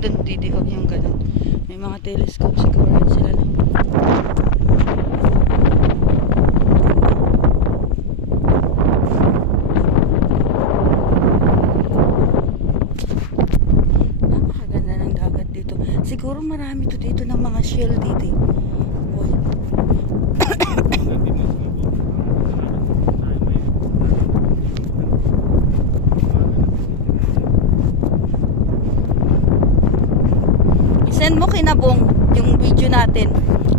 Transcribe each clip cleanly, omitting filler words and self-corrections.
Doon dito yung ganun. May mga telescope siguro yan sila lang. Napakaganda ng dagat dito. Siguro marami to dito ng mga shell dito. Boy. Send mo kinabong yung video natin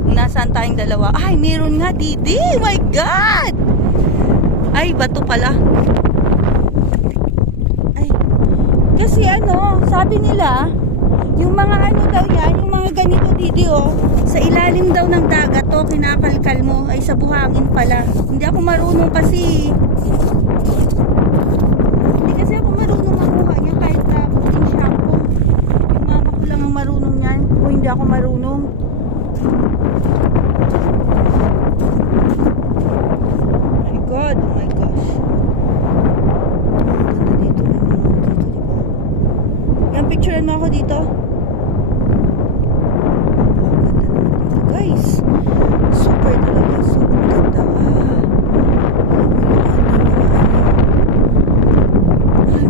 kung nasaan tayong dalawa. Ay, meron nga didi. My God! Ay, bato pala. Ay, kasi ano, sabi nila, yung mga ano daw yan, yung mga ganito didi oh, sa ilalim daw ng dagat to, kinakalkal mo, ay sa buhangin pala. Hindi ako marunong kasi. Hindi kasi ako marunong makuha niya kahit na puting shampoo. Yung mama ko lang ang marunong niyan. O hindi ako marunong. My God, oh my gosh. Ang ganda dito. May mga dito, diba? Yan, picturean mo ako dito. Guys, super talaga, super ganda.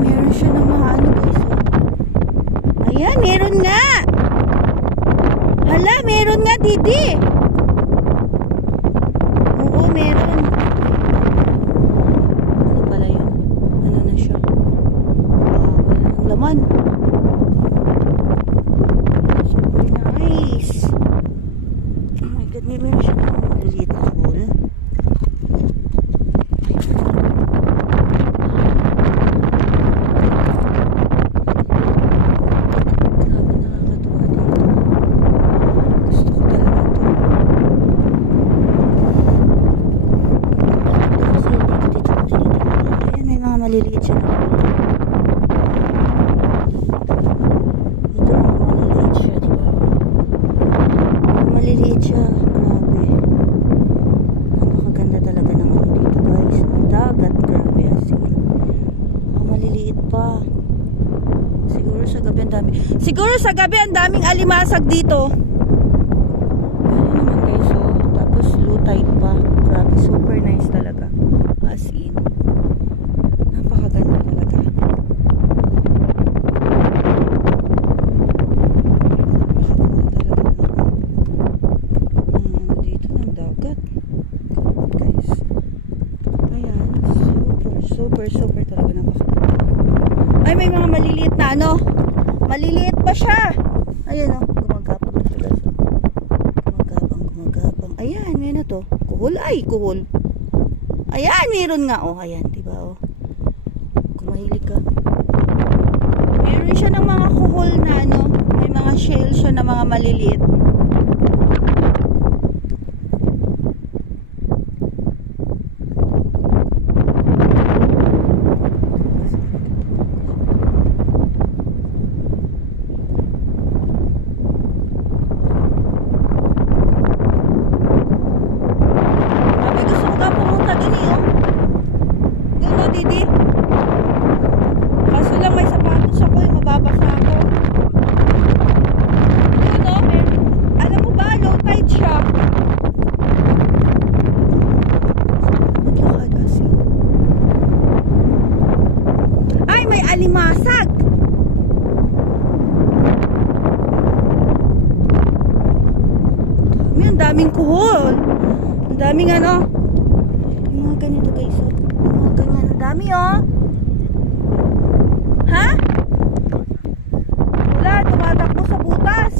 Meron siya ng mga ano guys. Ayan, meron nga. Hala, meron nga didi. Oo, meron. Ano pala yun? Ano na siya? Wala nang laman. Super nice. Oh my God, meron siya ng maliit na hole. Maliliit siya. Ito maliliit siya, diba? Maliliit siya. Grabe. Napakaganda talaga ng ano dito guys. Ang dagat, grabe asin. Maliliit pa. Siguro sa gabi ang dami. Siguro sa gabi ang daming alimasag dito. Ano naman guys, oh. Tapos low tide pa. Grabe, super nice talaga. As in. Napakaganda talaga. Dito ng dagat. Guys. Ayan. Super talaga napakaganda. Ay, may mga maliliit na ano. Maliliit pa siya. Ayan o. Gumagapang na sila. Gumagapang. Ayan, may na to. Kuhol. Ay, kuhol. Ayan, meron nga. O, ayan. Diba o. Mahilig ka. Meron siya ng mga kuhol na ano, may mga shell siya na mga maliliit. Sabi gusto ko ka pumunta din eh. Doon o, Didi. Kaso lang may sapatos ako, mababasa ako. Yun o, alam mo ba, low tide siya. Maglakad kasi. Ay, may alimasag. Ang daming kuhol. Ang daming ano. Yung mga ganito guys. Yung mga ganyan. Ang dami oh. Ha? Wala, tumatakbo sa butas.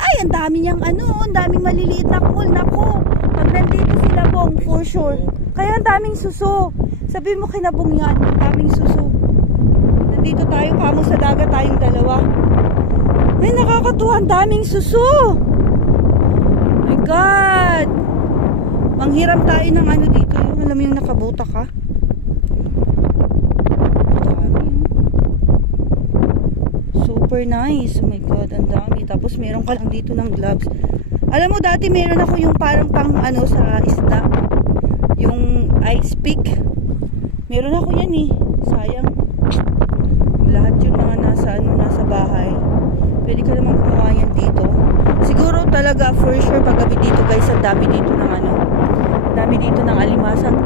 Ay, ang dami niyang ano, ang daming maliliit na kuhol. Nako, pag nandito sila bong, for sure. Kaya ang daming suso. Sabi mo kinabong yan, ang daming suso. Nandito tayo, kamo sa dagat tayong dalawa. Ay, nakakatuwa, ang daming suso. My God. Manghiram tayo ng ano dito. Alam mo yung nakabuta ka. Super nice. Oh my God, ang dami. Tapos meron ka lang dito ng gloves. Alam mo, dati meron ako yung parang pang ano sa isda. Yung ice pick. Meron ako yan eh. Sayang. Lahat yun mga bahay. Pwede ka naman gumawa yan dito. Siguro talaga for sure paggabi dito guys, ang dami dito ng ano, dami dito ng alimasag.